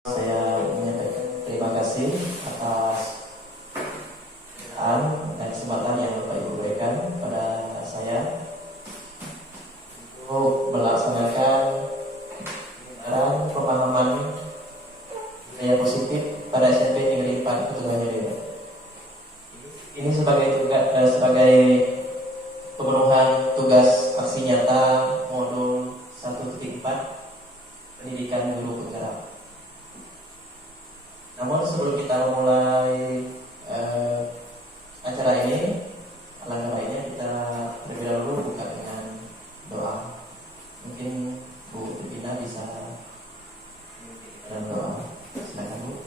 Saya menyampaikan terima kasih atas dan kesempatan yang Bapak Ibu berikan kepada saya untuk melaksanakan pemahaman budaya positif pada SMP Negeri 4 Ketuban Jaya. Ini sebagai pemenuhan tugas aksi nyata modul 1.4 pendidikan guru penggerak. Namun sebelum kita mulai acara ini, alangkah baiknya kita terlebih dahulu buka dengan doa. Mungkin Bu Pina bisa dalam doa. Silakan Bu.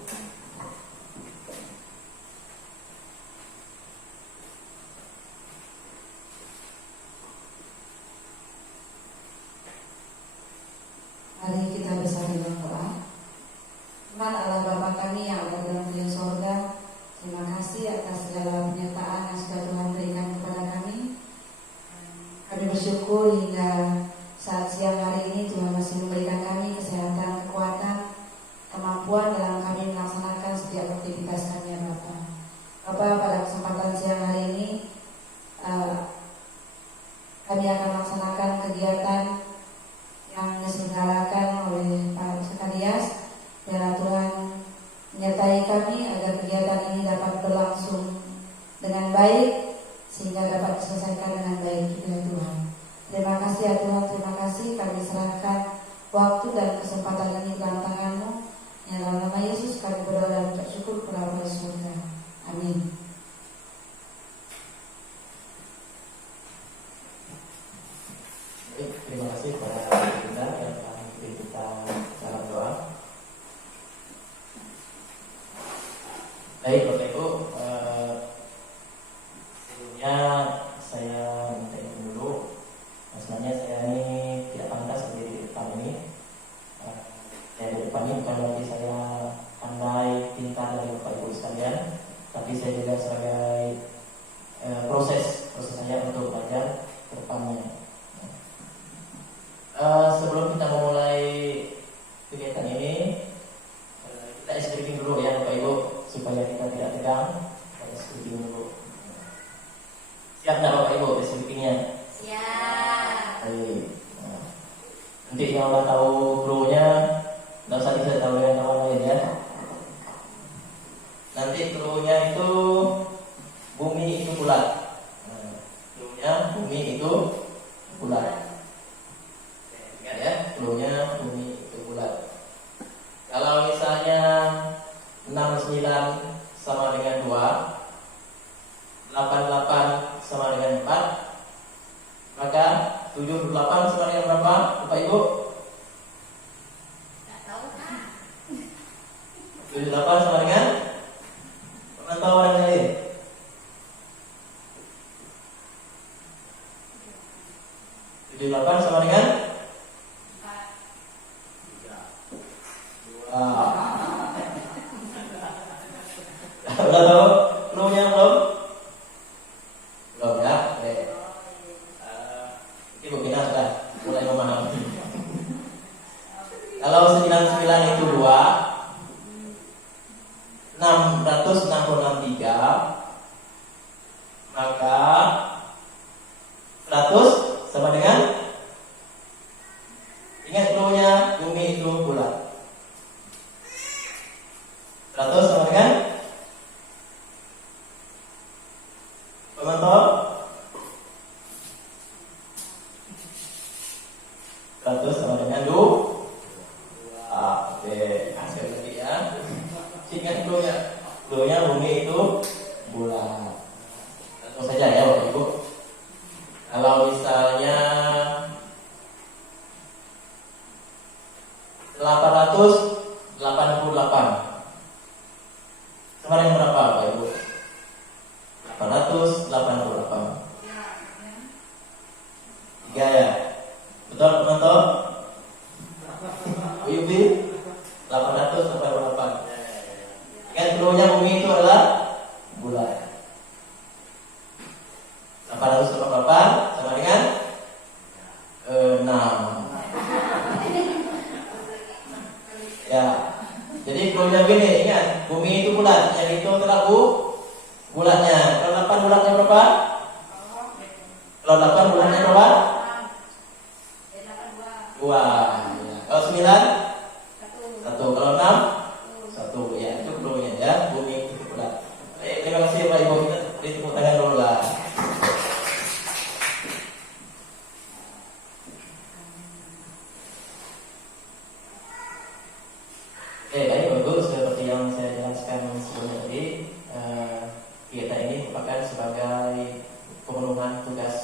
Mari kita bersama dalam doa. Tuhan Allah Bapa kami yang ada dalam dunia sorga, terima kasih atas segala penyertaan yang sudah Tuhan berikan kepada kami. Kami bersyukur hingga saat siang hari ini Tuhan masih memberikan kami kesehatan, kekuatan, kemampuan dalam kami melaksanakan setiap aktivitas kami ya Bapa. Bapa, pada kesempatan siang hari ini kami akan melaksanakan kegiatan yang diselenggarakan oleh Pak Sekalias. Ya Tuhan, menyertai kami agar kegiatan ini dapat berlangsung dengan baik sehingga dapat diselesaikan dengan baik juga Tuhan. Terima kasih ya Tuhan, terima kasih kami serahkan waktu dan kesempatan ini dalam tangan-Mu. Ya dalam nama Yesus kami berdoa dan mengucap syukur kepada Allah surga. Amin. Terima kasih kepada kita yang telah memberi kita dalam doa. Baik Bapak Ibu, sebelumnya saya minta izin dulu. Sebenarnya saya ini tidak pantas berdiri di depan ini. Saya di depan ini bukan berarti saya pandai, pintar dari Bapak Ibu sekalian, tapi saya juga sebagai proses saya untuk belajar ke depannya. Sebelum kita memulai kegiatan ini, kita screening dulu ya Bapak Ibu, supaya kita tidak tegang. Kita screening dulu. Siap nggak Bapak Ibu screeningnya? Siap. Nanti kalau udah tahu krunya, nggak usah bisa tahu yang lain ya. Nanti krunya itu bumi itu bulat. Krunya bumi itu bulat. Ingat ya, krunya bumi itu bulat. Kalau misalnya 69 sama dengan 2, 88 sama dengan 4, maka 78 sama dengan berapa Bapak Ibu? Tidak tahu kan? 78 sama dengan? Pernah tahu orang lain? Tujuh 78 sama dengan? 3. Udah tahu clue-nya belum? Belum ya? Oke. Ibu Bina sudah mulai memahami. Kalau 99 itu 2, 663, maka 100 sama dengan? Ingat clue-nya, bumi itu bulat. 100 sama dengan? Penonton? 100 sama dengan 2. Oke, hasil lagi ya. Ingat clue-nya. Clue-nya bumi itu bulat. Langsung saja ya Bapak Ibu. Kalau misalnya 888 sama dengan berapa Bapak Ibu? 888. 3 ya. Betul penonton? Bu Yubi? 800 sampai berapa? Ingat clue-nya bumi itu adalah bulat. 800 sampai berapa? Sama dengan 6. Ya. Jadi kalau yang gini, ingat, bumi itu bulat, yang itu adalah bulatnya. Kalau 8 bulatnya berapa? Kalau 8 bulatnya berapa? 2. Ya. Kalau 9? 1. Kalau 6? 1. Ya, itu bulunya ya. Bumi itu bulat. Terima kasih Pak Ibu. Kita beri tepuk tangan dulu lah. Baik Bapak seperti yang saya jelaskan sebelumnya tadi, kita ini merupakan sebagai pemenuhan tugas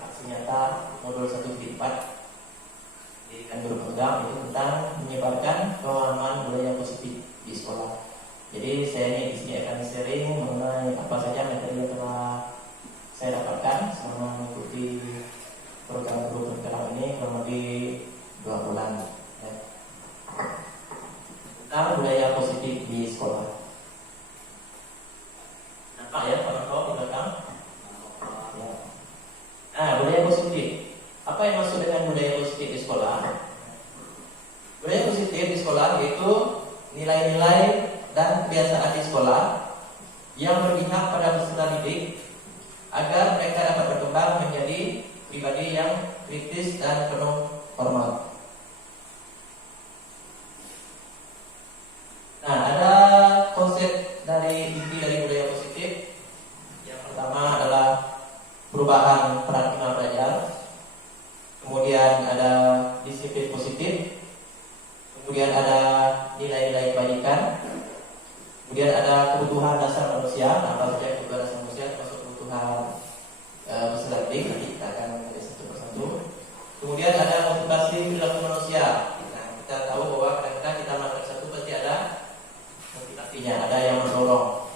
aksi nyata modul 1.4 pendidikan guru pegang, itu tentang menyebarkan pemahaman budaya positif di sekolah. Jadi saya ini di sini akan sharing mengenai apa saja materi yang telah saya dapatkan selama mengikuti program guru pegang ini kurang lebih 2 bulan. Ya. Tentang budaya positif di sekolah. Nampak ya penonton di belakang? Ya. Nah, budaya positif. Apa yang maksud dengan budaya positif di sekolah? Budaya positif di sekolah yaitu nilai-nilai dan kebiasaan di sekolah yang berpihak pada peserta didik agar mereka dapat berkembang menjadi pribadi yang kritis dan penuh hormat. Nah, ada konsep inti dari budaya positif. Yang pertama adalah perubahan paradigma belajar. Kemudian ada disiplin positif. Kemudian ada nilai-nilai kebaikan. Kemudian ada kebutuhan dasar manusia. Nah, apa saja kebutuhan dasar manusia termasuk kebutuhan peserta didik. Nanti kita akan melihat satu persatu. Kemudian ada motivasi perilaku manusia. Nah, kita tahu bahwa kadang-kadang kita melakukan satu pasti ada motivasinya, ada yang mendorong.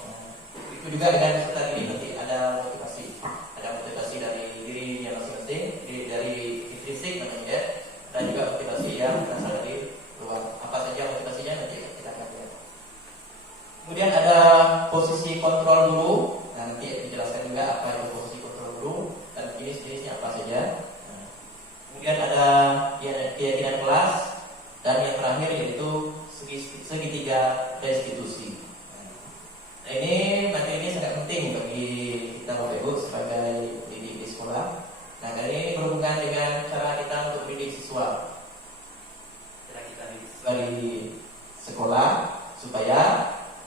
Itu juga dengan peserta didik nanti ada motivasi dari dirinya masing-masing, dari intrinsik namanya, dan juga motivasi yang berasal dari luar. Apa saja motivasinya nanti kita akan lihat. Kemudian ada posisi kontrol guru. Nah, nanti dijelaskan juga apa itu posisi kontrol guru dan jenis-jenisnya apa saja. Nah, kemudian ada keyakinan kelas, dan yang terakhir yaitu segitiga restitusi. Nah, materi ini sangat penting bagi kita Bapak Ibu sebagai pendidik di sekolah. Nah, kali ini berhubungan dengan cara kita untuk mendidik siswa. Cara kita mendidik siswa di sekolah supaya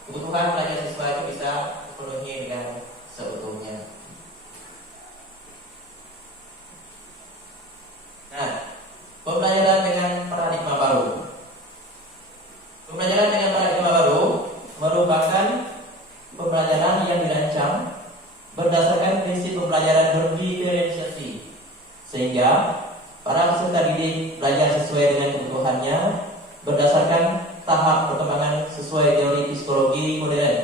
kebutuhan belajar siswa itu bisa terpenuhi dengan seutuhnya. Nah, pembelajaran dengan paradigma baru. Pembelajaran dengan paradigma baru merupakan pembelajaran yang dirancang berdasarkan prinsip pembelajaran berdiferensiasi, sehingga para peserta didik belajar sesuai dengan kebutuhannya berdasarkan tahap perkembangan sesuai teori psikologi modern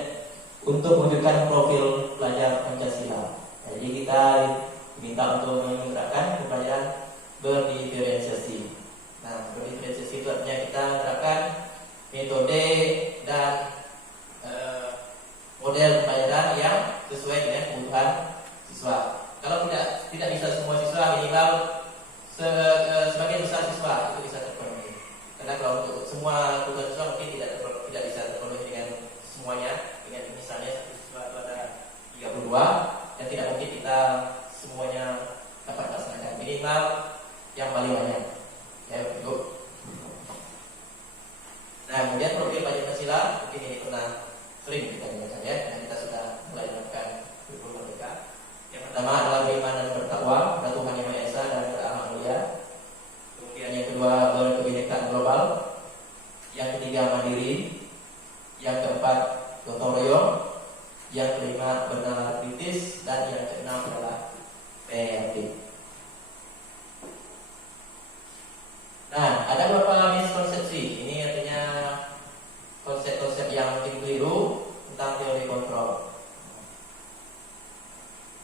untuk menunjukkan profil pelajar Pancasila. Jadi kita diminta untuk menerapkan pembelajaran berdiferensiasi. Nah, berdiferensiasi itu artinya kita menerapkan metode dan model pembelajaran yang sesuai dengan kebutuhan siswa. Kalau tidak bisa semua siswa, minimal sebagian besar siswa itu bisa terpenuhi. Karena kalau untuk semua kebutuhan siswa mungkin tidak bisa terpenuhi dengan semuanya. Dengan misalnya satu siswa itu ada 32, dan tidak mungkin kita semuanya dapat laksanakan. Minimal yang paling banyak. Ya, cukup. Nah, kemudian profil pelajar Pancasila mungkin ini pernah sering kita dengarkan ya, dan kita sudah mulai melakukan kurikulum mereka. Yang pertama adalah beriman dan bertakwa kepada Tuhan Yang Maha Esa dan berakhlak mulia. Kemudian yang kedua berkebinekaan global. Yang ketiga mandiri. Yang keempat gotong royong. Yang kelima bernalar kritis, dan yang keenam adalah kreatif. Nah, ada beberapa miskonsepsi. Ini artinya konsep-konsep yang mungkin keliru tentang teori kontrol.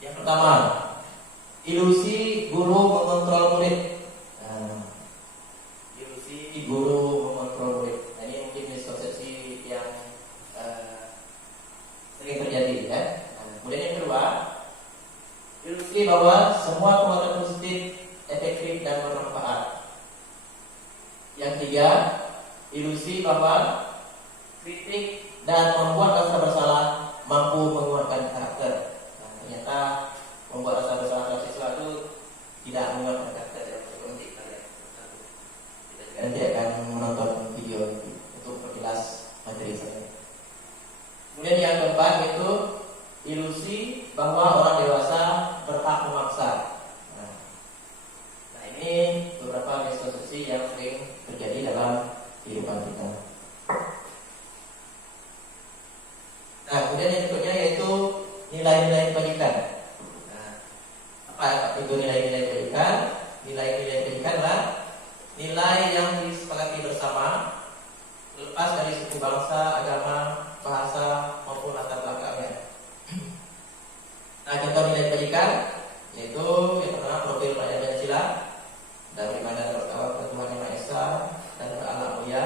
Yang pertama, ilusi guru mengontrol murid. Nah, ilusi guru mengontrol murid. Nah, ini mungkin miskonsepsi yang sering terjadi ya. Nah, kemudian yang kedua, ilusi bahwa semua penguatan positif efektif dan bermanfaat. Yang ketiga, ilusi bahwa dan membuat rasa bersalah mampu menguatkan karakter. Nah, ternyata membuat rasa bersalah dalam siswa itu tidak menguatkan karakter yang penting kalian. Nanti akan menonton video untuk perjelas materi saya. Kemudian yang keempat yaitu ilusi bahwa orang dewasa berhak memaksa. Nah ini beberapa miskonstruksi yang sering terjadi dalam kehidupan kita. Nah kemudian yang berikutnya yaitu nilai-nilai kebajikan. Nah, apa itu nilai-nilai kebajikan? Nilai-nilai kebajikan adalah nilai yang disepakati bersama, lepas dari suku bangsa, agama, bahasa maupun latar belakangnya. Nah contoh nilai kebajikan yaitu yang pertama profil rakyat Pancasila, dari mana bertawaf ke Tuhan Yang Maha Esa dan Allah Mulia.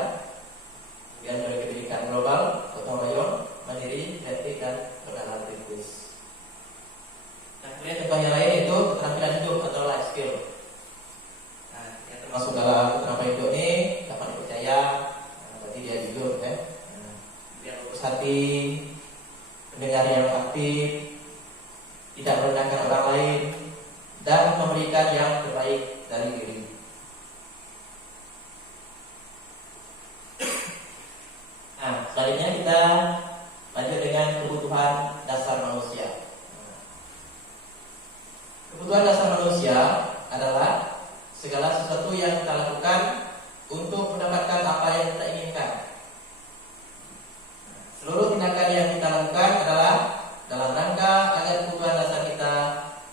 Kemudian nilai kebajikan global, gotong royong, mandiri, etik dan beranalytis. Nah kemudian contoh yang lain yaitu keterampilan hidup atau life skill. Nah yang termasuk dalam keterampilan hidup ini dapat dipercaya, berarti dia jujur ya. Yang lurus hati, pendengar yang aktif, tidak merendahkan orang lain, dan memberikan yang terbaik dari diri. Nah, selanjutnya kita lanjut dengan kebutuhan dasar manusia. Kebutuhan dasar manusia adalah segala sesuatu yang kita lakukan untuk mendapatkan apa yang kita inginkan. Seluruh tindakan yang kita lakukan adalah dalam rangka agar kebutuhan dasar kita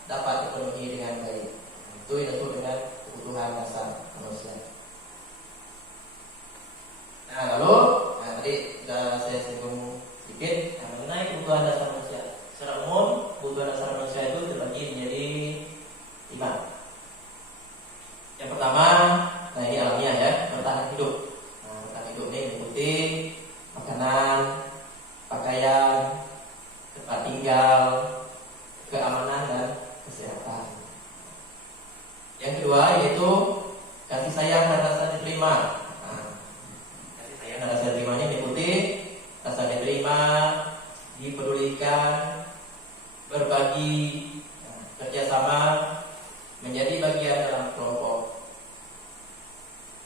dapat dipenuhi dengan baik. Itu yang disebut dengan kebutuhan dasar manusia. Nah lalu, tadi sudah saya singgung sedikit mengenai kebutuhan dasar manusia. Secara umum, kebutuhan dasar manusia itu terbagi menjadi 5. Yang pertama, nah ini alamiah ya, bertahan hidup. Nah, bertahan hidup ini meliputi makanan, pakaian, tempat tinggal, keamanan dan kesehatan. Yang kedua yaitu kasih sayang dan rasa diterima. Nah, kasih sayang dan rasa diterimanya meliputi rasa diterima, dipedulikan, berbagi, kerjasama, menjadi bagian dalam kelompok.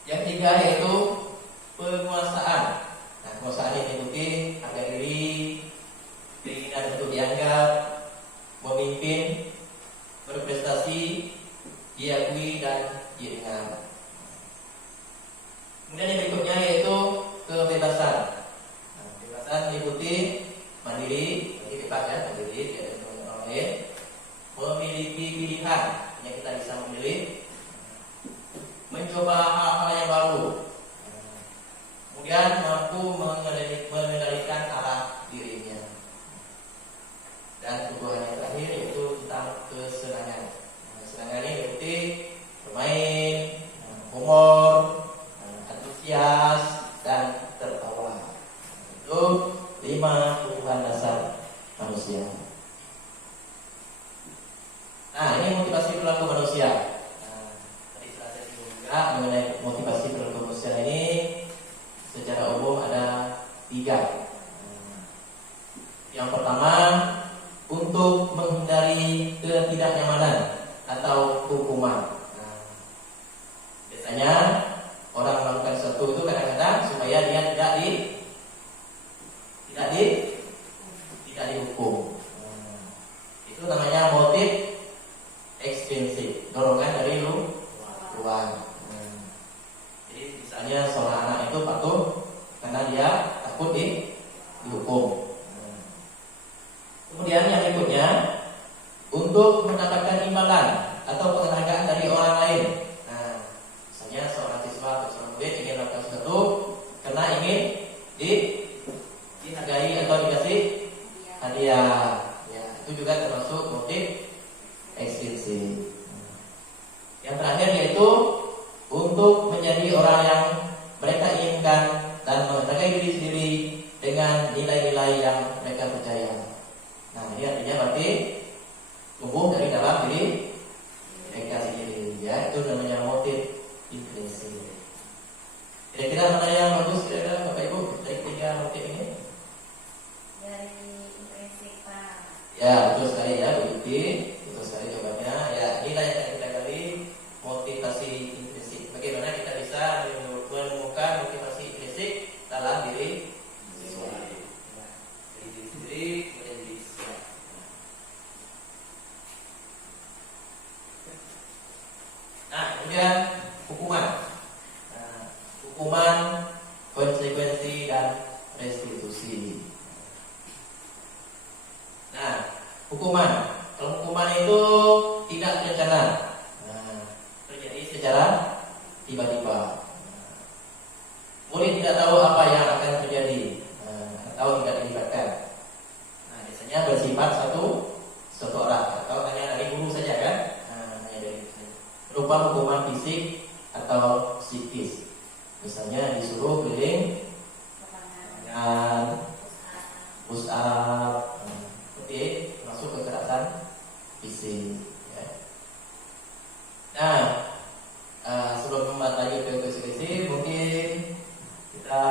Yang ketiga yaitu penguasaan. Nah, penguasaan ini meliputi harga diri, keinginan untuk dianggap, memimpin, berprestasi, diakui dan didengar. Kemudian yang berikutnya yaitu kebebasan. Nah, kebebasan meliputi mandiri, jadi bebas ya, mandiri, tidak ada orang lain, memiliki pilihan, yang kita bisa memilih, mencoba hal-hal yang baru, kemudian mampu mengendalikan arah dirinya. Dan kebutuhan yang terakhir yaitu tentang kesenangan. Kesenangan ini meliputi bermain, humor, antusias dan tertawa. Itu 5 kebutuhan dasar manusia. Nah ini motivasi perilaku manusia. Tadi telah saya singgung juga mengenai motivasi perilaku manusia ini. Secara umum ada 3. Yang pertama, untuk menghindari ketidaknyamanan atau hukuman. Biasanya orang melakukan sesuatu itu kadang-kadang supaya dia tidak dihukum. Itu namanya motif ekstrinsik, dorongan dari luar. Jadi misalnya seorang anak itu patuh karena dia takut dihukum. Kemudian yang berikutnya, untuk mendapatkan imbalan atau penghargaan dari orang lain. Nah, misalnya seorang siswa atau seorang murid ingin melakukan sesuatu karena ingin dihargai atau dikasih hadiah. Ya, itu juga termasuk motif ekstrinsik. Yang terakhir yaitu untuk menjadi orang yang mereka inginkan dan menghargai diri sendiri dengan nilai-nilai yang mereka percaya. Nah, ini artinya berarti tumbuh dari dalam diri mereka sendiri, ya, itu namanya motif intrinsik. Kira-kira mana yang bagus kira-kira Bapak Ibu dari 3 motif ini? Ya, betul sekali ya, Bu Yuti. Betul sekali jawabannya. Ya, inilah yang kita gali, motivasi intrinsik. Bagaimana kita bisa menemukan motivasi intrinsik dalam diri siswa. Ya, dari diri sendiri kemudian diri siswa. Nah, kemudian hukuman. Nah, hukuman, konsekuensi dan restitusi. Nah, hukuman. Kalau hukuman itu tidak berencana, terjadi secara tiba-tiba. Murid tidak tahu apa yang akan terjadi, atau tidak dilibatkan. Nah, biasanya bersifat satu orang atau hanya dari guru saja kan? Hanya dari guru saja. Berupa hukuman fisik atau psikis. Misalnya disuruh keliling dengan push up, seperti masuk kekerasan fisik. Ya. Nah, sebelum lanjut ke konsekuensi, mungkin kita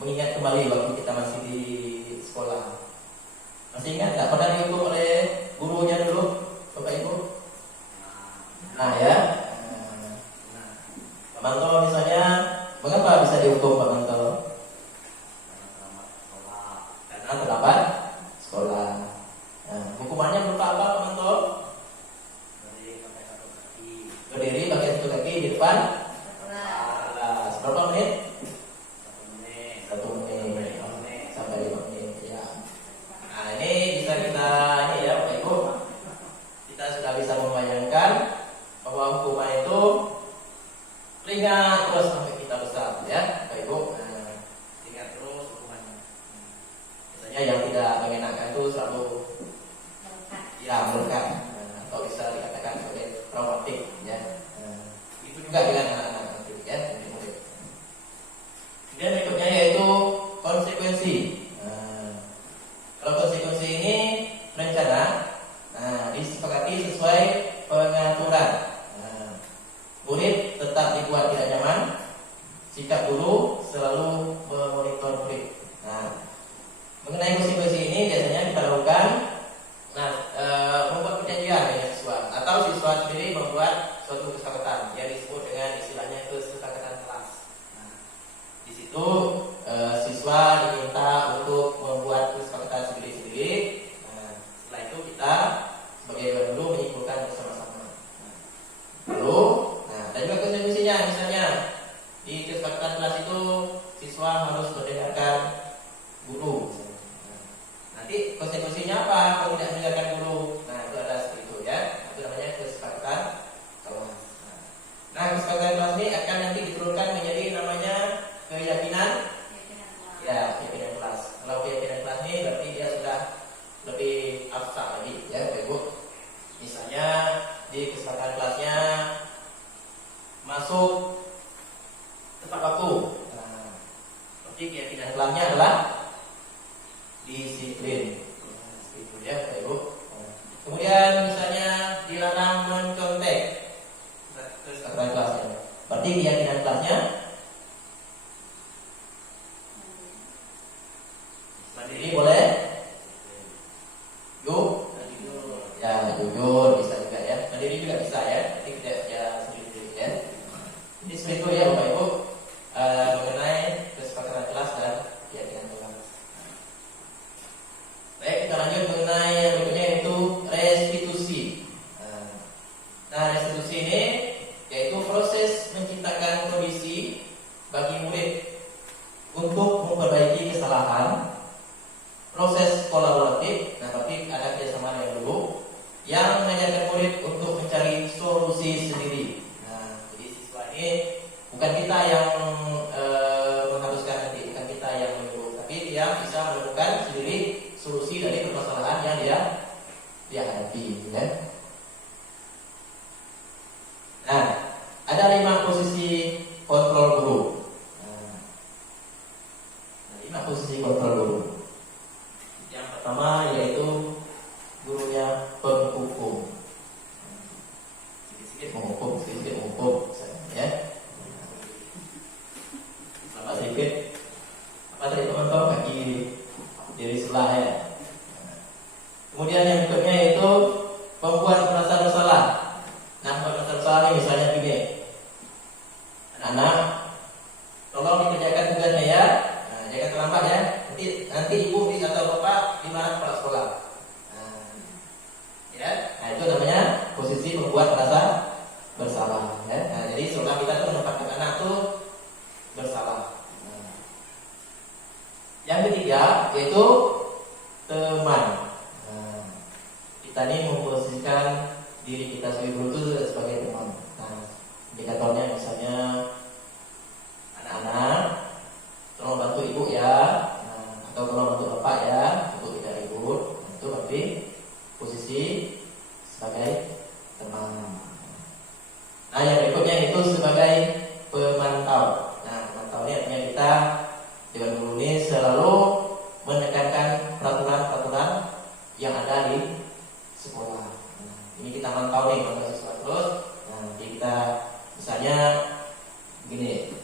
mengingat kembali waktu kita masih di sekolah. Masih ingat nggak pernah dihukum oleh gurunya dulu, Bapak Ibu? Nah ya, Pak Manto misalnya, mengapa bisa dihukum Pak Manto? Karena terlambat sekolah. Nah, hukumannya berupa apa Pak Manto? Berdiri pakai satu kaki di depan. Berapa menit? 1 menit sampai 5 menit ya. Nah, ini bisa kita ini ya Bapak Ibu. Kita sudah bisa membayangkan bahwa hukuman itu ringan terus sampai kita besar ya Bapak Ibu. Ringan terus hukumannya. Biasanya yang tidak mengenakan itu selalu ya melekat, atau bisa dikatakan sebagai traumatik ya. Itu juga dengan anak-anak nanti ya. Kemudian berikutnya yaitu konsekuensi. Kalau konsekuensi ini rencana, disepakati sesuai pengaturan. Murid tetap dibuat tidak nyaman. Sikap guru selalu memonitor murid. Mengenai konsekuensi ini biasanya kita lakukan, membuat perjanjian dengan siswa atau siswa sendiri membuat suatu kesepakatan yang disebut dengan istilahnya kesepakatan kelas. Di situ siswa diminta untuk membuat kesepakatan sendiri-sendiri. Setelah itu kita sebagai guru menyimpulkan bersama-sama. Lalu, dan juga konsekuensinya, misalnya di kesepakatan kelas itu siswa harus mendengarkan guru. Nanti konsekuensinya apa kalau tidak mendengarkan guru? Nah, itu ada seperti itu ya. Itu namanya kesepakatan kelas. Nah, kesepakatan kelas ini akan nanti diturunkan menjadi namanya keyakinan. Ya, keyakinan kelas. Kalau keyakinan kelas ini berarti dia sudah lebih abstrak lagi ya, Bapak Ibu. Misalnya di kesepakatan kelasnya masuk tepat waktu. Berarti keyakinan kelasnya adalah disiplin. Itu ya, Bapak Ibu. Kemudian misalnya dilarang mencontek. Kesepakatan kelasnya. Berarti keyakinan kelasnya mandiri boleh? Ya, jujur bisa juga ya. Mandiri juga bisa ya. Jadi tidak ya sendiri-sendiri ya. Ini seperti itu ya Bapak Ibu, mengenai kesepakatan kelas dan keyakinan kelas. Baik, kita lanjut mengenai yang berikutnya yaitu restitusi. Nah, restitusi ini yaitu proses menciptakan kondisi bagi murid untuk memperbaiki kesalahan. Proses kolaboratif, berarti ada kerjasama yang dulu yang mengajarkan murid untuk mencari solusi sendiri. Jadi siswa ini bukan kita yang mengharuskan nanti, bukan kita yang menyuruh, tapi dia bisa menemukan sendiri solusi dari permasalahan yang dia hadapi. Ya. Nah, ada 5 posisi kontrol guru. 5 posisi kontrol guru. Yang pertama yaitu gurunya penghukum. Sedikit-sedikit menghukum, ya. Sama sedikit. Apa tadi teman-teman bagi diri sebelah ya. Yang ketiga yaitu teman. Nah, kita ini memposisikan diri kita sebagai guru itu sebagai teman. Nah, indikatornya misalnya anak-anak, tolong bantu ibu ya, nah, atau tolong bantu bapak ya, untuk tidak ribut. Nah, itu berarti posisi sebagai teman. Nah, yang berikutnya itu sebagai pemantau. Nah, pemantau ini artinya kita Dewan Guru ini selalu menekankan peraturan-peraturan yang ada di sekolah. Nah, ini kita mantau nih, mantau siswa terus. Nah, nanti kita misalnya begini.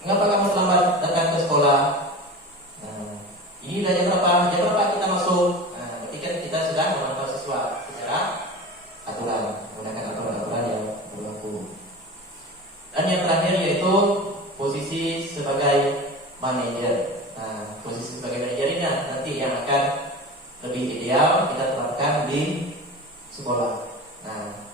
Mengapa kamu selamat datang ke sekolah? Nah, ini udah jam berapa? Jam berapa kita masuk? Nah, berarti kan kita sudah memantau siswa secara aturan, menggunakan aturan-aturan yang berlaku. Dan yang terakhir yaitu posisi sebagai manajer. Nah, posisi sebagai manajer ini nanti yang akan lebih ideal kita terapkan di sekolah. Nah,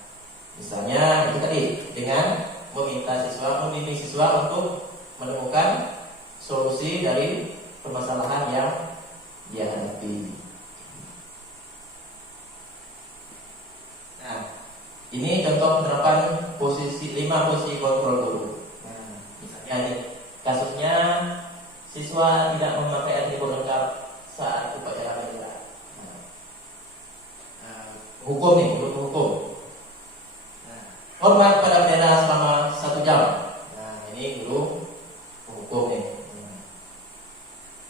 misalnya itu tadi dengan membimbing siswa untuk menemukan solusi dari permasalahan yang dia hadapi. Nah, ini contoh penerapan posisi 5 posisi kontrol guru. Nah, misalnya ini kasusnya siswa tidak memakai atribut lengkap saat upacara bendera. Hukum nih, hukum. Nah, hormat pada bendera selama 1 jam. Nah, ini guru hukum nih.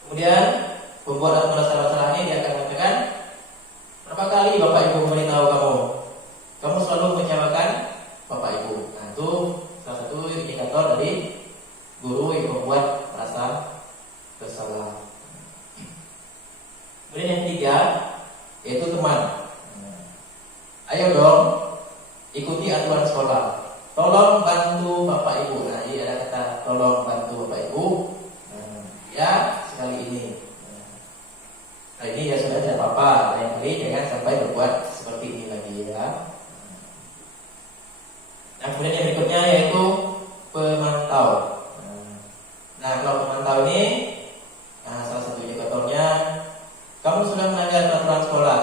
Kemudian pembuat masalah ini dia akan mengatakan, berapa kali Bapak Ibu memberitahu kamu? Kamu selalu mengecewakan Bapak Ibu. Nah, itu salah satu indikator dari guru yang membuat merasa bersalah. Kemudian yang ketiga yaitu teman. Ayo dong ikuti aturan sekolah. Tolong bantu Bapak Ibu. Nah, ini ada kata tolong bantu Bapak Ibu. Nah, ya sekali ini. Nah, ini ya sudah tidak apa-apa. Lain kali jangan sampai berbuat seperti ini lagi ya. Nah, kemudian yang berikutnya yaitu pemantau. Nah, kalau pemantau ini, salah satu indikatornya, kamu sudah melanggar peraturan sekolah.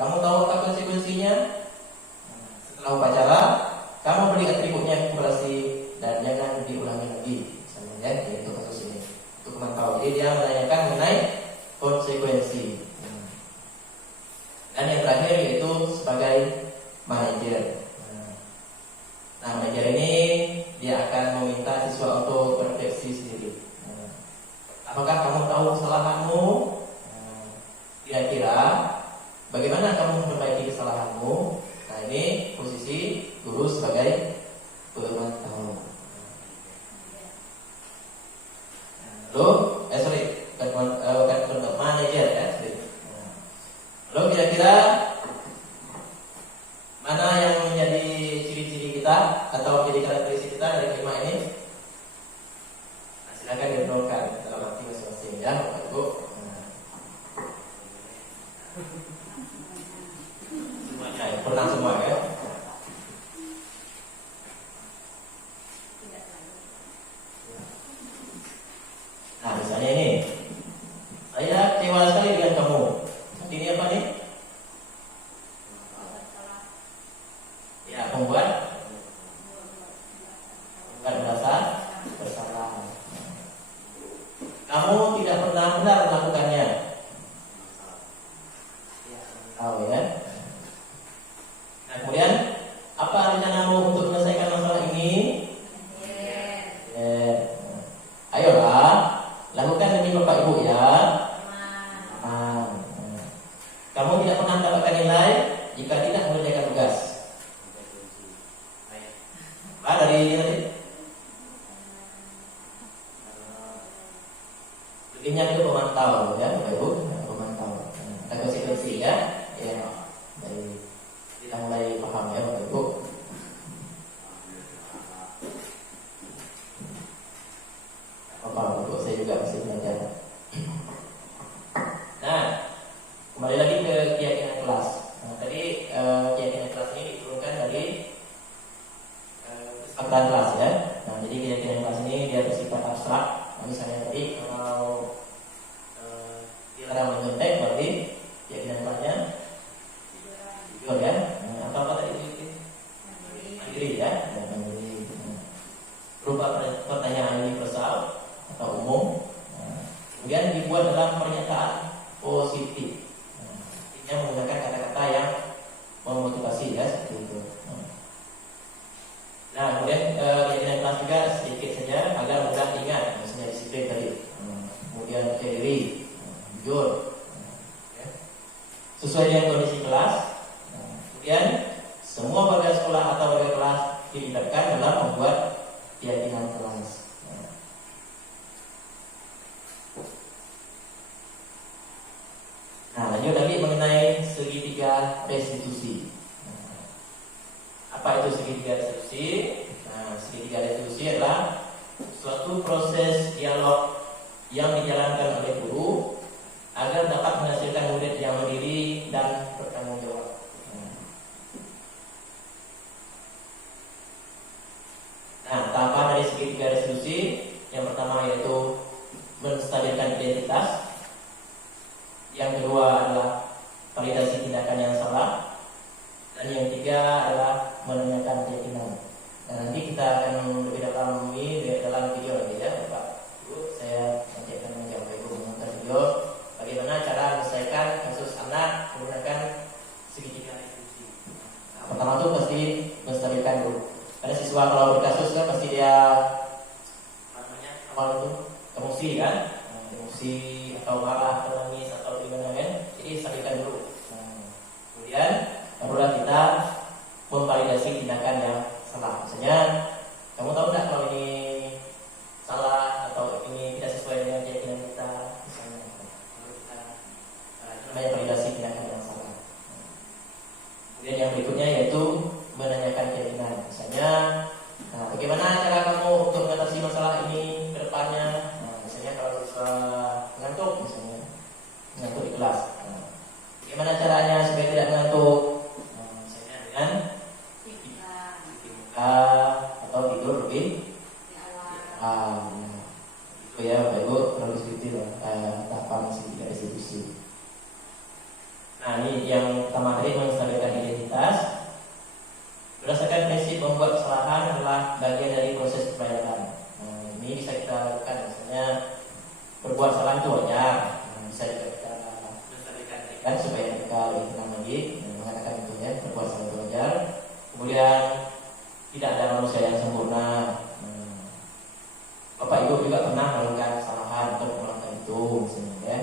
Kamu tahu apa konsekuensinya? Setelah upacara, kamu beri atributnya akumulasi dan jangan diulangi lagi. Misalnya ya, itu kasus ini. Itu pemantau. Jadi dia menanyakan mengenai konsekuensi. Dan yang terakhir yaitu sebagai manajer. Nah, manajer ini dia akan meminta siswa untuk berefleksi sendiri. Apakah kamu tahu kesalahanmu? Kira-kira bagaimana kamu memperbaiki kesalahanmu? Nah, ini posisi guru sebagai pemantau. Lalu, bukan manajer ya. Lalu kira-kira mana yang menjadi ciri-ciri kita atau menjadi karakteristik kita dari 5 ini? Nah, silakan diobrolkan dalam arti masing-masing ya, Bapak Ibu. Semuanya ya, pernah semua ya. Nah, misalnya ini, saya kecewa sekali dengan kamu. Ini apa nih? Ya, membuat merasa bersalah. Kamu tidak pernah benar melakukannya. Tahu ya. Nah, kemudian apa rencanamu untuk menyelesaikan masalah ini? Ayolah, lakukan demi Bapak Ibu ya. Kamu tidak pernah mendapatkan nilai jika tidak mengerjakan tugas. Dari ini tadi. Lebihnya ke pemantau ya, Bapak Ibu, pemantau. Ada konsekuensi ya. Ya. Dari kita mulai paham ya, Bapak Ibu. Bapak Ibu, saya juga masih belajar. Nah, kembali lagi ke keyakinan kelas. Nah, tadi keyakinan kelas ini diturunkan dari kesepakatan kelas ya. Nah, jadi keyakinan kelas ini dia bersifat abstrak. Nah, misalnya tadi kalau dibuat dalam pernyataan positif. Artinya menggunakan kata-kata yang memotivasi ya, seperti itu. Nah, kemudian keyakinan kelas juga sedikit saja agar mudah diingat, misalnya disiplin tadi, kemudian percaya diri, jujur, sesuai dengan kondisi kelas. Kemudian semua warga sekolah atau warga kelas dilibatkan dalam membuat keyakinan kelas. Nah, lanjut lagi mengenai segitiga restitusi. Apa itu segitiga restitusi? Nah, segitiga restitusi adalah suatu proses dialog yang dijalankan oleh guru agar dapat menghasilkan murid yang mandiri dan bertanggung jawab. Nah, tahapan dari segitiga restitusi yang pertama yaitu menstabilkan identitas. Yang kedua adalah validasi tindakan yang salah. Dan yang ketiga adalah menanyakan keyakinan. Dan nanti kita akan lebih dalam ini dalam video lagi ya, Pak Ibu. Saya nanti akan menjawab Ibu menonton video bagaimana cara menyelesaikan kasus anak menggunakan segitiga restitusi. Nah, pertama tuh pasti menstabilkan dulu. Karena siswa kalau berkasus kan pasti dia awal itu emosi kan, emosi atau marah atau nangis atau gimana kan. Jadi stabilkan dulu. Kemudian barulah kita memvalidasi tindakan yang salah. Misalnya, kamu tahu nggak kalau ini salah atau ini tidak sesuai dengan keyakinan kita, misalnya, kalau kita namanya validasi tindakan yang salah. Kemudian yang berikutnya yaitu menanyakan keyakinan. Misalnya, nah, bagaimana cara kamu untuk mengatasi masalah ini ke depannya? Nah, misalnya kalau siswa ngantuk, misalnya ngantuk di kelas, nah, bagaimana caranya supaya tidak ngantuk? Dengan atau tidur lebih itu ya Bapak Ibu, perlu diskusi tahapan segitiga restitusi. Nah, ini yang pertama tadi menstabilkan identitas. Berdasarkan prinsip membuat kesalahan adalah bagian dari proses pembelajaran. Nah, ini bisa kita lakukan, misalnya berbuat salah itu wajar. Bisa juga kita menstabilkan supaya kita lebih tenang lagi mengatakan itu ya, berbuat salah itu wajar. Kemudian tidak ada manusia yang sempurna. Bapak Ibu juga pernah melakukan kesalahan atau melakukan itu, misalnya ya.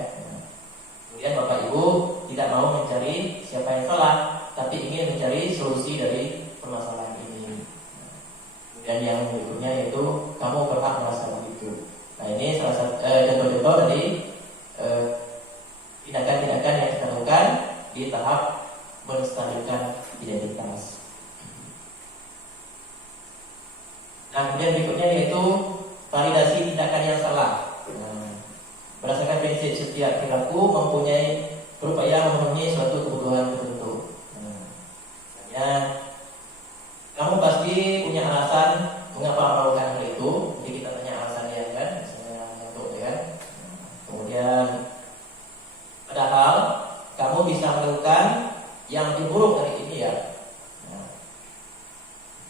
Kemudian Bapak Ibu tidak mau mencari siapa yang salah, tapi ingin mencari solusi dari permasalahan ini. Kemudian yang berikutnya yaitu kamu berhak merasa begitu. Nah, ini salah satu contoh-contoh dari tindakan-tindakan yang kita lakukan di tahap menstabilkan identitas. Nah, kemudian berikutnya yaitu validasi tindakan yang salah. Nah, berdasarkan prinsip setiap perilaku mempunyai berupaya memenuhi suatu kebutuhan tertentu. Misalnya, kamu pasti punya alasan mengapa melakukan hal itu. Jadi kita tanya alasannya kan, misalnya ngantuk ya. Kemudian, padahal kamu bisa melakukan yang lebih buruk dari ini ya. Nah,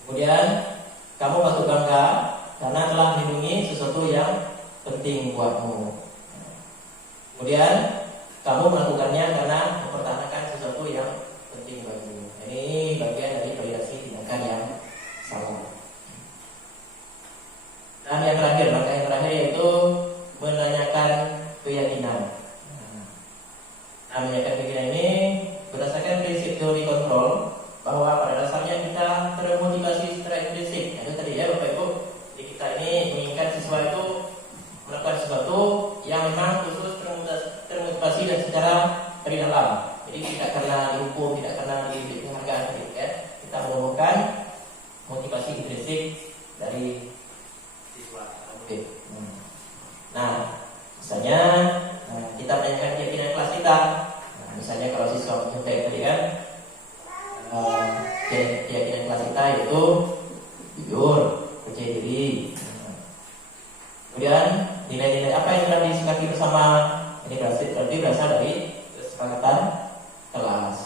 kemudian kamu patut bangga karena telah melindungi sesuatu yang penting buatmu. Kemudian kamu melakukannya karena mempertahankan sesuatu yang penting bagimu. Ini bagian dari validasi tindakan yang salah. Dan yang terakhir, langkah yang terakhir yaitu menanyakan keyakinan. Nah, menanyakan keyakinan ini berdasarkan prinsip teori kontrol bahwa pada dasarnya kita termotivasi secara intrinsik. Itu tadi ya Bapak Ibu. Jadi kita ini menginginkan siswa itu melakukan sesuatu yang memang khusus termotivasi dan secara dari dalam. Jadi tidak karena dihukum, tidak karena diberi penghargaan, ya. Kita menemukan motivasi intrinsik dari siswa atau murid. Nah, misalnya kita menanyakan keyakinan kelas kita. Nah, misalnya kalau siswa menyampaikan tadi kan, keyakinan kelas kita yaitu jujur, percaya diri. Kemudian nilai-nilai apa yang telah disepakati bersama? Ini berarti berasal dari kesepakatan kelas.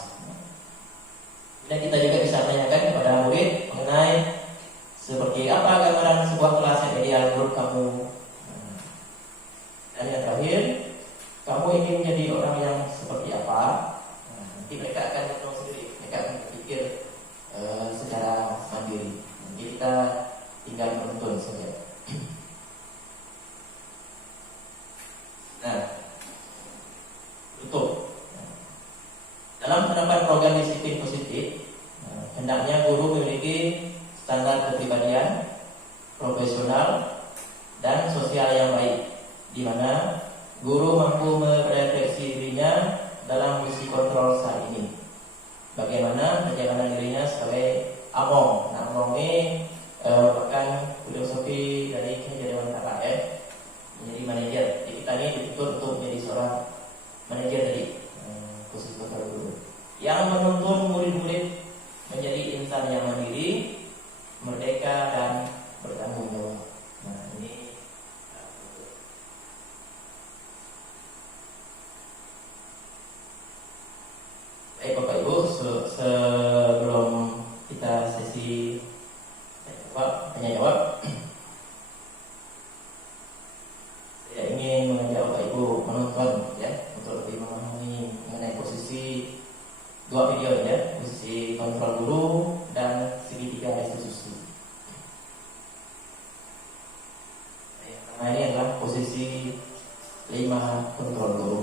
Dan kita juga bisa menanyakan kepada murid mengenai seperti apa gambaran sebuah kelas yang ideal menurut kamu. Dan yang terakhir, kamu ingin menjadi orang yang seperti apa? Nah, nanti mereka akan berkembang sendiri, mereka akan berpikir secara mandiri. Nanti kita tinggal menuntun saja. Nah, tutup. Dalam penerapan program disiplin positif, hendaknya guru memiliki standar kepribadian, profesional, dan sosial yang baik, di mana guru mampu merefleksi dirinya dalam misi kontrol saat ini. Bagaimana perjalanan dirinya sebagai among. Nah, among ini merupakan filosofi dari kejadian KKN menjadi manajer. Jadi kita ini dituntut untuk menjadi seorang manajer dari posisi kontrol guru yang menuntun murid-murid menjadi insan yang mandiri, merdeka, dan bertanggung jawab. Nah, ini baik Bapak Ibu, sebelum kita sesi tanya jawab, saya ingin mengajak Bapak Ibu menonton ya, untuk lebih memahami mengenai posisi dua video ya, posisi kontrol guru dan segitiga restitusi. Yang pertama ini adalah posisi 5 kontrol guru.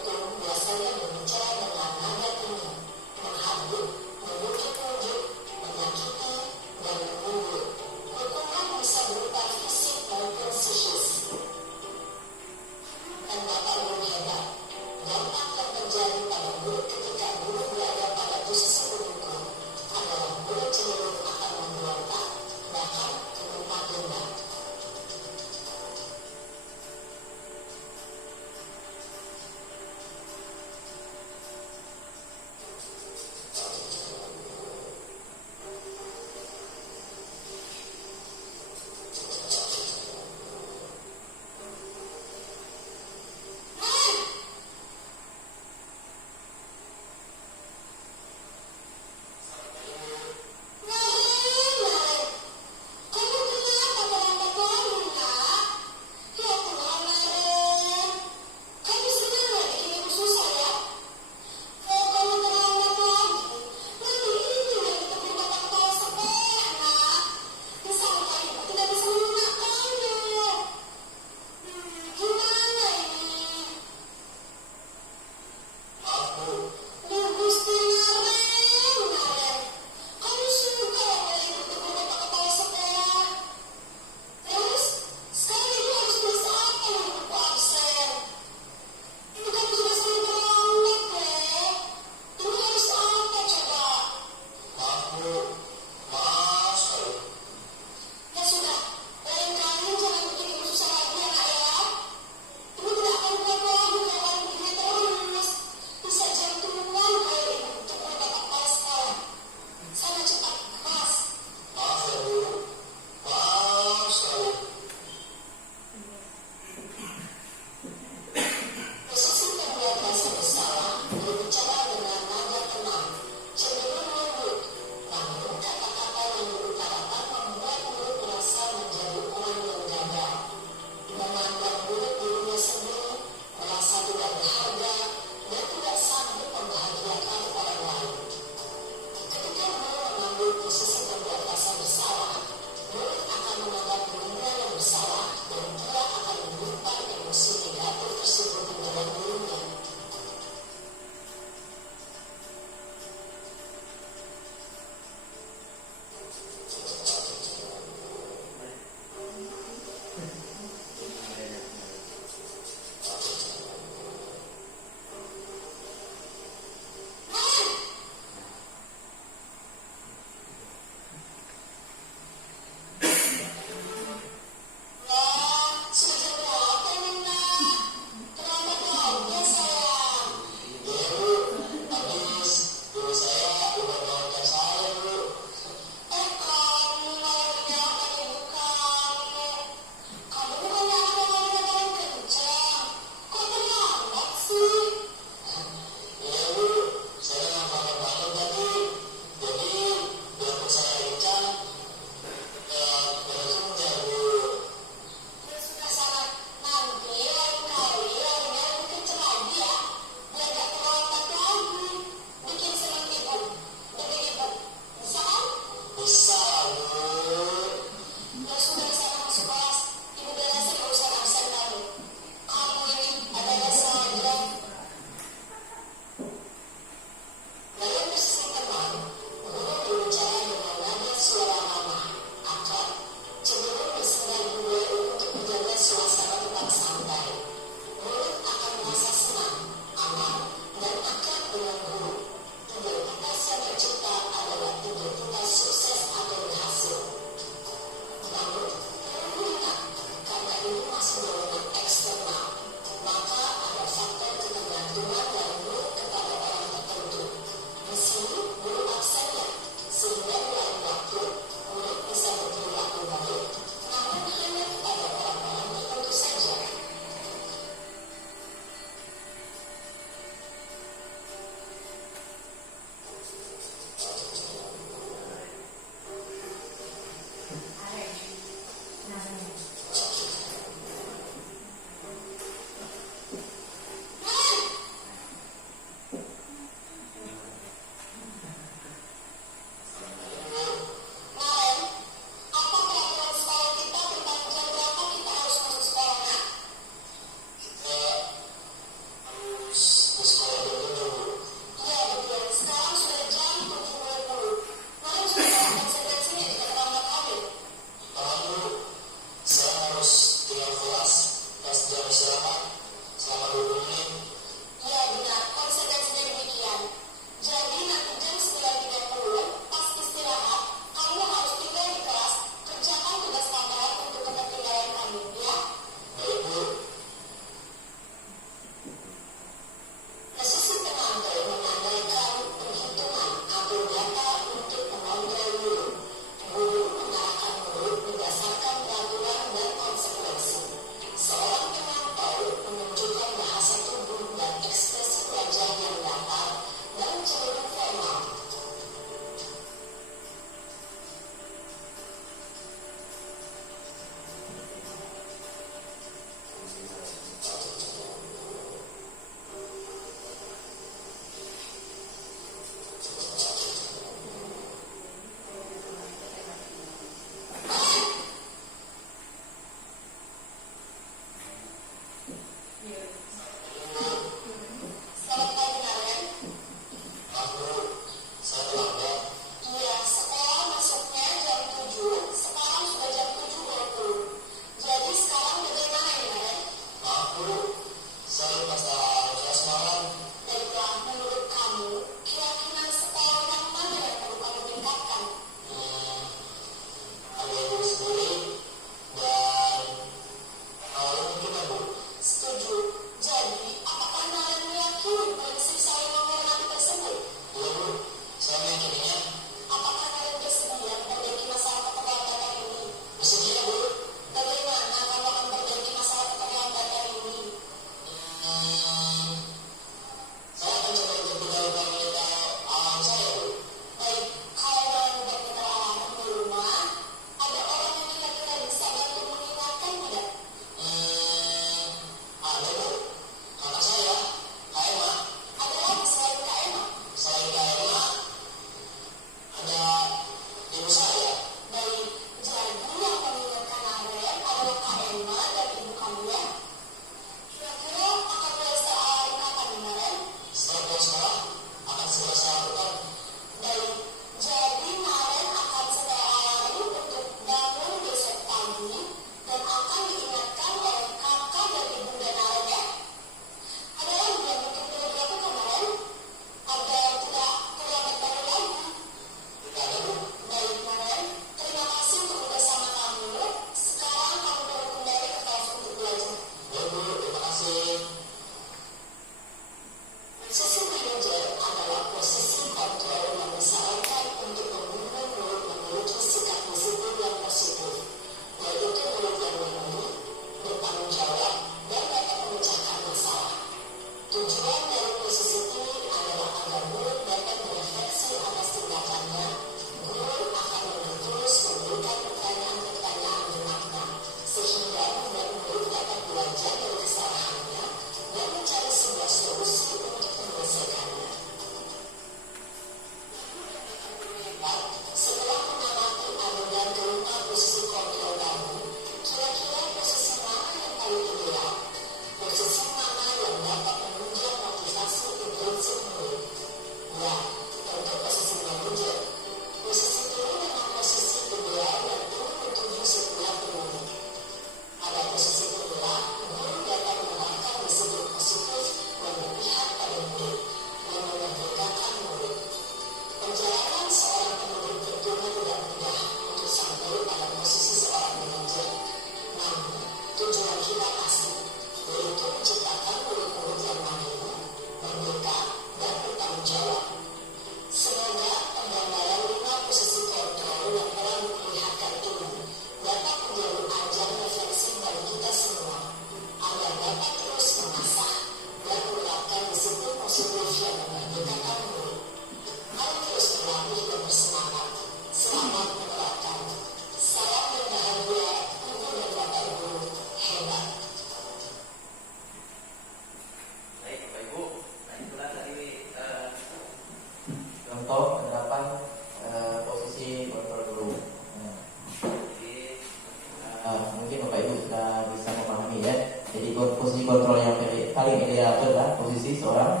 posisi kontrol yang paling ideal itu adalah posisi seorang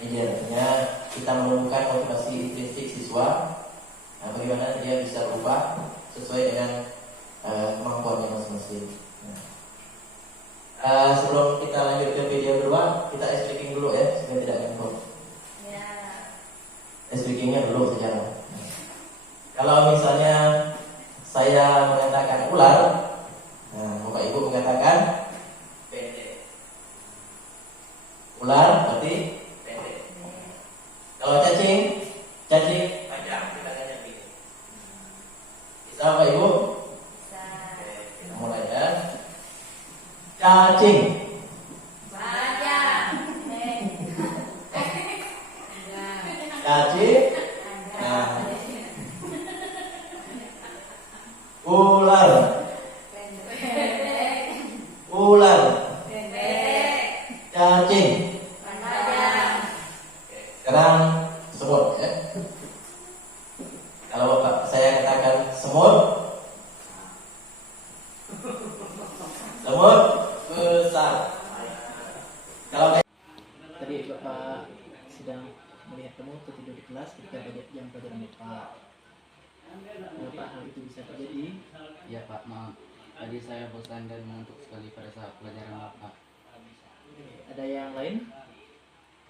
manajer. Artinya kita menemukan motivasi intrinsik siswa, bagaimana dia bisa berubah sesuai dengan kemampuannya masing-masing. Sebelum kita lanjut ke video kedua, kita ice breaking dulu ya, supaya tidak ngantuk. Ya. Ice breakingnya dulu saja. Kalau misalnya saya mengatakan ular, nah, Bapak Ibu mengatakan pendek. Ular berarti pendek. Kalau cacing panjang, kita cacing. Bisa Bapak Ibu? Bisa. Oke, kita mulai ya. Cacing. Banyak. Cacing. Nah. Ular. Ular. Cacing. Sekarang semut ya. Kalau Bapak saya katakan semut, semut besar. Kalau tadi Bapak sedang melihat kamu tertidur di kelas ketika jam pelajaran Bapak. Kenapa hal itu bisa terjadi? Ya Pak, maaf. Tadi saya bosan dan mengantuk sekali pada saat pelajaran Bapak. Ada yang lain?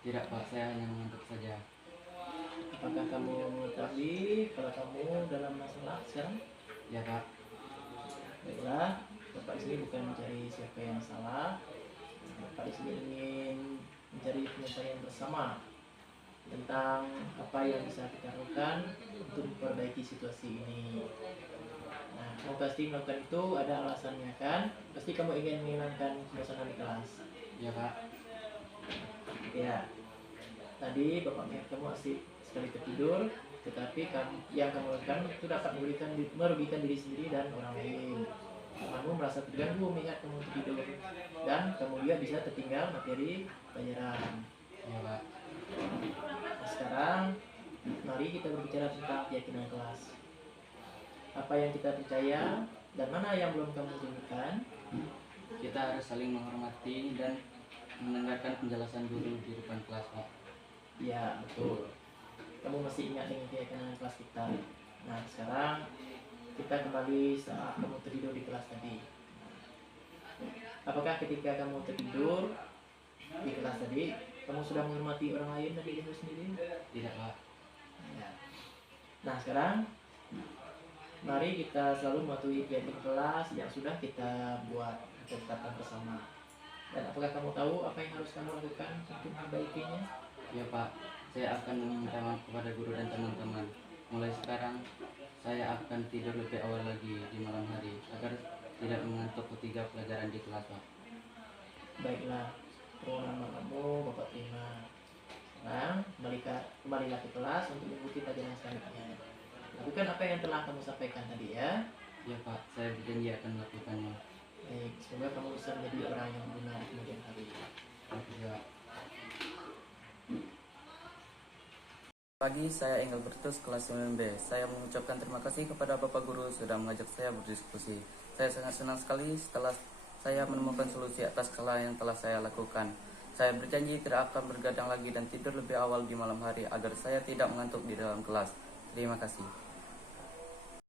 Tidak Pak, saya hanya mengantuk saja. Apakah kamu mengetahui kalau kamu dalam masalah sekarang? Ya Pak. Baiklah, Bapak di sini bukan mencari siapa yang salah. Bapak di sini ingin mencari penyelesaian bersama tentang apa yang bisa kita lakukan untuk memperbaiki situasi ini. Nah, kamu pasti melakukan itu ada alasannya kan? Pasti kamu ingin menghilangkan kebosanan di kelas. Ya Pak. Ya. Tadi Bapak melihat kamu asik sekali tertidur, tetapi yang kamu lakukan itu dapat merugikan diri sendiri dan orang lain. Kamu merasa terganggu melihat kamu tertidur dan kamu juga bisa tertinggal materi pelajaran. Ya Pak. Nah, sekarang mari kita berbicara tentang keyakinan kelas. Apa yang kita percaya dan mana yang belum kamu tunjukkan. Kita harus saling menghormati dan mendengarkan penjelasan guru di depan kelas Pak. Ya, betul. Kamu masih ingat dengan keyakinan kelas kita. Nah, sekarang kita kembali saat kamu tertidur di kelas tadi. Apakah ketika kamu tertidur di kelas tadi, kamu sudah menghormati orang lain dan dirimu sendiri? Tidak Pak. Ya. Nah, sekarang mari kita selalu mematuhi keyakinan kelas yang sudah kita buat atau tetapkan bersama. Dan apakah kamu tahu apa yang harus kamu lakukan untuk memperbaikinya? Ya Pak, saya akan meminta maaf kepada guru dan teman-teman. Mulai sekarang, saya akan tidur lebih awal lagi di malam hari agar tidak mengantuk ketiga pelajaran di kelas Pak. Baiklah, permohonan kamu Bapak terima. Sekarang kembalilah ke kelas untuk mengikuti pelajaran selanjutnya. Lakukan apa yang telah kamu sampaikan tadi ya. Ya Pak, saya berjanji akan melakukannya. Baik, semoga kamu bisa menjadi orang yang benar di kemudian hari. Ya. Pagi, saya Engelbertus kelas 9B. Saya mengucapkan terima kasih kepada Bapak Guru sudah mengajak saya berdiskusi. Saya sangat senang sekali setelah saya menemukan solusi atas kesalahan yang telah saya lakukan. Saya berjanji tidak akan bergadang lagi dan tidur lebih awal di malam hari agar saya tidak mengantuk di dalam kelas. Terima kasih.